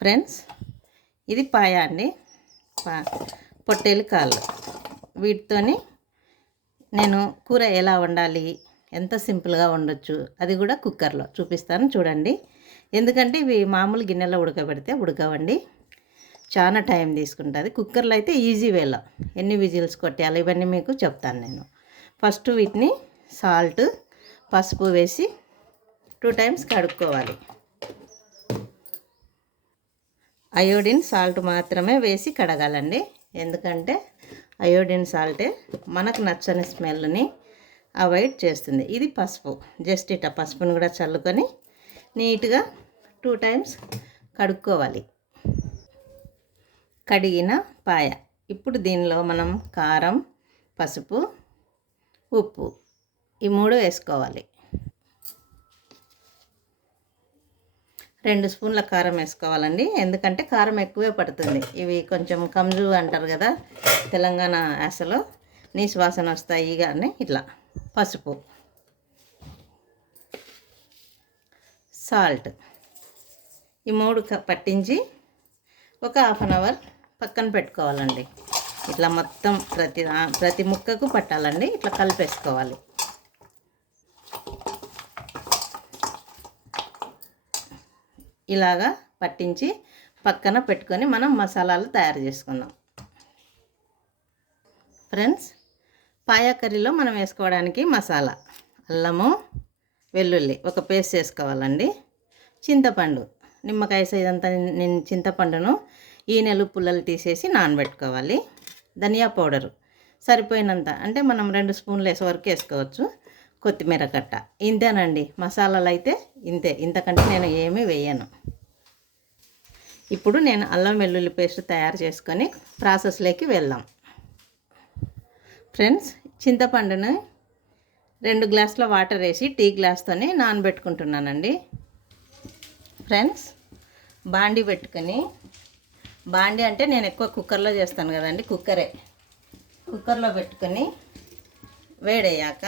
Friends, ఇది పాయ అండి. పొట్టేలు కాళ్ళు. వీటితోని నేను కూర ఎలా వండాలి, ఎంత సింపుల్గా వండొచ్చు, అది కూడా కుక్కర్లో చూపిస్తాను చూడండి. ఎందుకంటే ఇవి మామూలు గిన్నెలో ఉడకబెడితే ఉడకవండి, చాలా టైం తీసుకుంటుంది. కుక్కర్లో అయితే ఈజీ వేలో ఎన్ని విజిల్స్ కొట్టాలి ఇవన్నీ మీకు చెప్తాను నేను. ఫస్ట్ వీటిని సాల్ట్, పసుపు వేసి 2 టైమ్స్ కడుక్కోవాలి. అయోడిన్ సాల్ట్ మాత్రమే వేసి కడగాలండి. ఎందుకంటే అయోడిన్ సాల్టే మనకు నచ్చని స్మెల్ని అవాయిడ్ చేస్తుంది. ఇది పసుపు, జస్ట్ ఇట్లా పసుపుని కూడా చల్లుకొని నీట్గా 2 టైమ్స్ కడుక్కోవాలి. కడిగిన పాయ. ఇప్పుడు దీనిలో మనం కారం, పసుపు, ఉప్పు ఈ 3 వేసుకోవాలి. 2 స్పూన్ల కారం వేసుకోవాలండి. ఎందుకంటే కారం ఎక్కువే పడుతుంది. ఇవి కొంచెం కంజు అంటారు కదా తెలంగాణ యాసలో, నీసు వాసన వస్తాయి కానీ. ఇట్లా పసుపు, సాల్ట్ ఈ 3 పట్టించి ఒక 1/2 అవర్ పక్కన పెట్టుకోవాలండి. ఇట్లా మొత్తం ప్రతి ముక్కకు పట్టాలండి. ఇట్లా కలిపేసుకోవాలి. ఇలాగా పట్టించి పక్కన పెట్టుకొని మనం మసాలాలు తయారు చేసుకుందాం. ఫ్రెండ్స్, పాయా కర్రీలో మనం వేసుకోవడానికి మసాలా అల్లము, వెల్లుల్లి ఒక పేస్ట్ వేసుకోవాలండి. చింతపండు, నిమ్మకాయ సైజ్ అంతా చింతపండును ఈనెలు పుల్లలు తీసేసి నానబెట్టుకోవాలి. ధనియా పౌడరు సరిపోయినంత, అంటే మనం 2 స్పూన్లు వేసే వరకు వేసుకోవచ్చు. కొత్తిమీర కట్ట. ఇంతేనండి, మసాలాలు అయితే ఇంతే, ఇంతకంటే నేను ఏమీ వేయను. ఇప్పుడు నేను అల్లం వెల్లుల్లి పేస్ట్ తయారు చేసుకొని ప్రాసెస్లోకి వెళ్దాం. ఫ్రెండ్స్, చింతపండును 2 గ్లాసుల వాటర్ వేసి టీ గ్లాస్తోనే నానబెట్టుకుంటున్నానండి. ఫ్రెండ్స్, బాండి పెట్టుకొని, బాండి అంటే నేను ఎక్కువ కుక్కర్లో చేస్తాను కదండి, కుక్కర్లో పెట్టుకొని వేడయ్యాక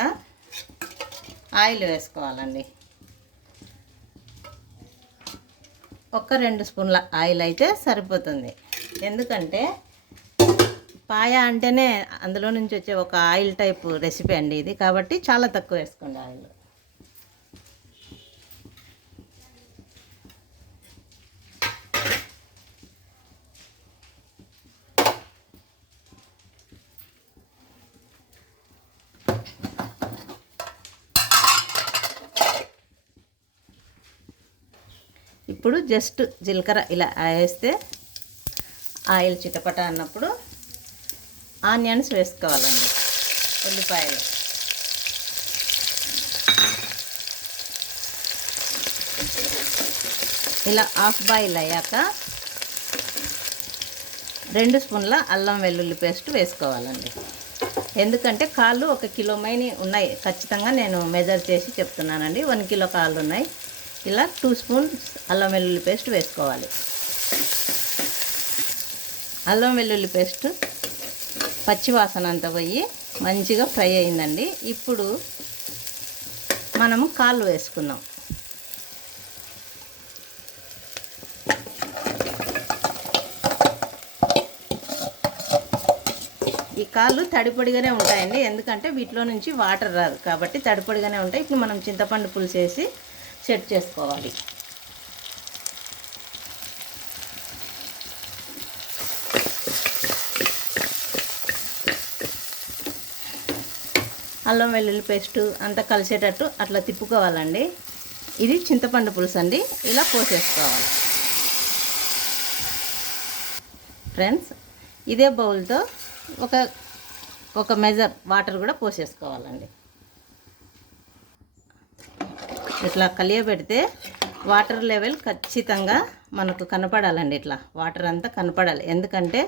ఆయిల్ వేసుకోవాలండి. ఒక 2 స్పూన్ల ఆయిల్ అయితే సరిపోతుంది. ఎందుకంటే పాయ అంటేనే అందులో నుంచి వచ్చే ఒక ఆయిల్ టైప్ రెసిపీ అండి ఇది, కాబట్టి చాలా తక్కువ వేసుకోండి ఆయిల్. ఇప్పుడు జస్ట్ జీలకర్ర ఇలా వేస్తే ఆయిల్ చిటపట అన్నప్పుడు ఆనియన్స్ వేసుకోవాలండి, ఉల్లిపాయలు. ఇలా హాఫ్ బాయిల్ అయ్యాక 2 స్పూన్ల అల్లం వెల్లుల్లి పేస్ట్ వేసుకోవాలండి. ఎందుకంటే కాళ్ళు 1 కిలో మైని ఉన్నాయి, ఖచ్చితంగా నేను మెజర్ చేసి చెప్తున్నానండి. 1 కిలో కాళ్ళు ఉన్నాయి. ఇలా 2 స్పూన్స్ అల్లం వెల్లుల్లి పేస్ట్ వేసుకోవాలి. అల్లం వెల్లుల్లి పేస్ట్ పచ్చివాసన అంతా పోయి మంచిగా ఫ్రై అయిందండి. ఇప్పుడు మనము కాళ్ళు వేసుకుందాం. ఈ కాళ్ళు తడిపొడిగానే ఉంటాయండి, ఎందుకంటే వీటిలో నుంచి వాటర్ రాదు కాబట్టి తడిపొడిగానే ఉంటాయి. ఇప్పుడు మనం చింతపండు పులుసు వేసి సెట్ చేసుకోవాలి. అల్లం వెల్లుల్లి పేస్ట్ అంతా కలిసేటట్టు అట్లా తిప్పుకోవాలండి. ఇది చింతపండు పులుసు అండి, ఇలా పోసేసుకోవాలి. ఫ్రెండ్స్, ఇదే బౌల్తో ఒక మెజర్ వాటర్ కూడా పోసేసుకోవాలండి. ఇట్లా కలియబెడితే వాటర్ లెవెల్ ఖచ్చితంగా మనకు కనపడాలండి. ఇట్లా వాటర్ అంతా కనపడాలి. ఎందుకంటే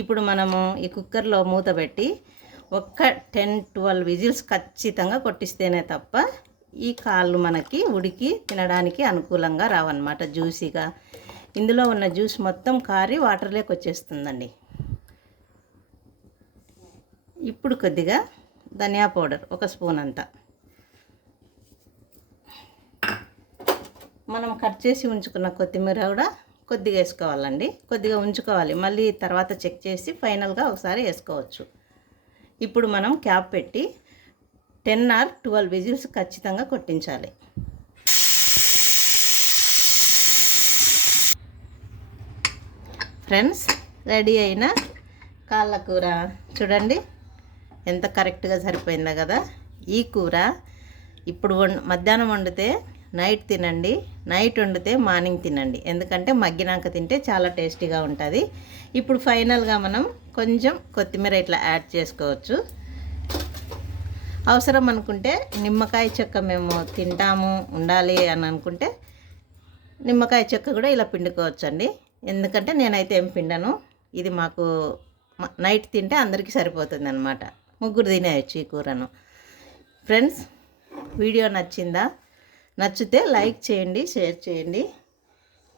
ఇప్పుడు మనము ఈ కుక్కర్లో మూత పెట్టి ఒక్క 10-12 విజిల్స్ ఖచ్చితంగా కొట్టిస్తేనే తప్ప ఈ కాళ్ళు మనకి ఉడికి తినడానికి అనుకూలంగా రావన్నమాట, జ్యూసీగా. ఇందులో ఉన్న జ్యూస్ మొత్తం కారి వాటర్లోకి వచ్చేస్తుందండి. ఇప్పుడు కొద్దిగా ధనియా పౌడర్ 1 స్పూన్ అంతా, మనం కట్ చేసి ఉంచుకున్న కొత్తిమీర కూడా కొద్దిగా వేసుకోవాలండి, కొద్దిగా ఉంచుకోవాలి, మళ్ళీ తర్వాత చెక్ చేసి ఫైనల్గా ఒకసారి వేసుకోవచ్చు. ఇప్పుడు మనం క్యాప్ పెట్టి 10 or 12 విజిల్స్ ఖచ్చితంగా కొట్టించాలి. ఫ్రెండ్స్, రెడీ అయిన కాళ్ళ కూర చూడండి ఎంత కరెక్ట్గా సరిపోయిందో కదా. ఈ కూర ఇప్పుడు మధ్యాహ్నం వండితే నైట్ తినండి, నైట్ వండితే మార్నింగ్ తినండి, ఎందుకంటే మగ్గినాక తింటే చాలా టేస్టీగా ఉంటుంది. ఇప్పుడు ఫైనల్గా మనం కొంచెం కొత్తిమీర ఇట్లా యాడ్ చేసుకోవచ్చు. అవసరం అనుకుంటే నిమ్మకాయ చెక్క మేము తింటాము ఉండాలి అని అనుకుంటే నిమ్మకాయ చెక్క కూడా ఇలా పిండుకోవచ్చండి. ఎందుకంటే నేనైతే ఏం పిండను, ఇది మాకు నైట్ తింటే అందరికీ సరిపోతుంది అన్నమాట. ముగ్గురు తినేయచ్చు ఈ కూరను. ఫ్రెండ్స్, వీడియో నచ్చిందా? నచ్చితే లైక్ చేయండి, షేర్ చేయండి,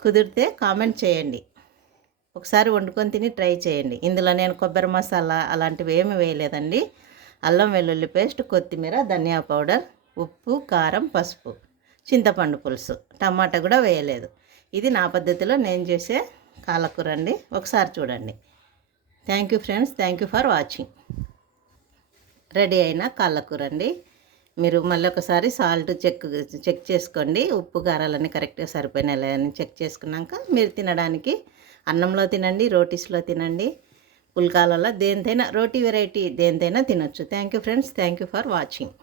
కుదిరితే కామెంట్ చేయండి. ఒకసారి వండుకొని తిని ట్రై చేయండి. ఇందులో నేను కొబ్బరి మసాలా అలాంటివి ఏమి వేయలేదండి. అల్లం వెల్లుల్లి పేస్ట్, కొత్తిమీర, ధనియా పౌడర్, ఉప్పు, కారం, పసుపు, చింతపండు పులుసు, టమాటా కూడా వేయలేదు. ఇది నా పద్ధతిలో నేను చేసే కాళ్ళకూర అండి. ఒకసారి చూడండి. Thank you friends, thank you for watching. Ready అయిన కాళ్ళకూర అండి. మీరు మళ్ళీ ఒకసారి సాల్ట్ చెక్ చేసుకోండి, ఉప్పు కారాలన్నీ కరెక్ట్గా సరిపోయినాయి అని చెక్ చేసుకున్నాక మీరు తినడానికి అన్నంలో తినండి, రోటీస్లో తినండి, పుల్కాలలో దేనితైనా, రోటీ వెరైటీ దేనితైనా తినొచ్చు. Thank you friends, thank you for watching.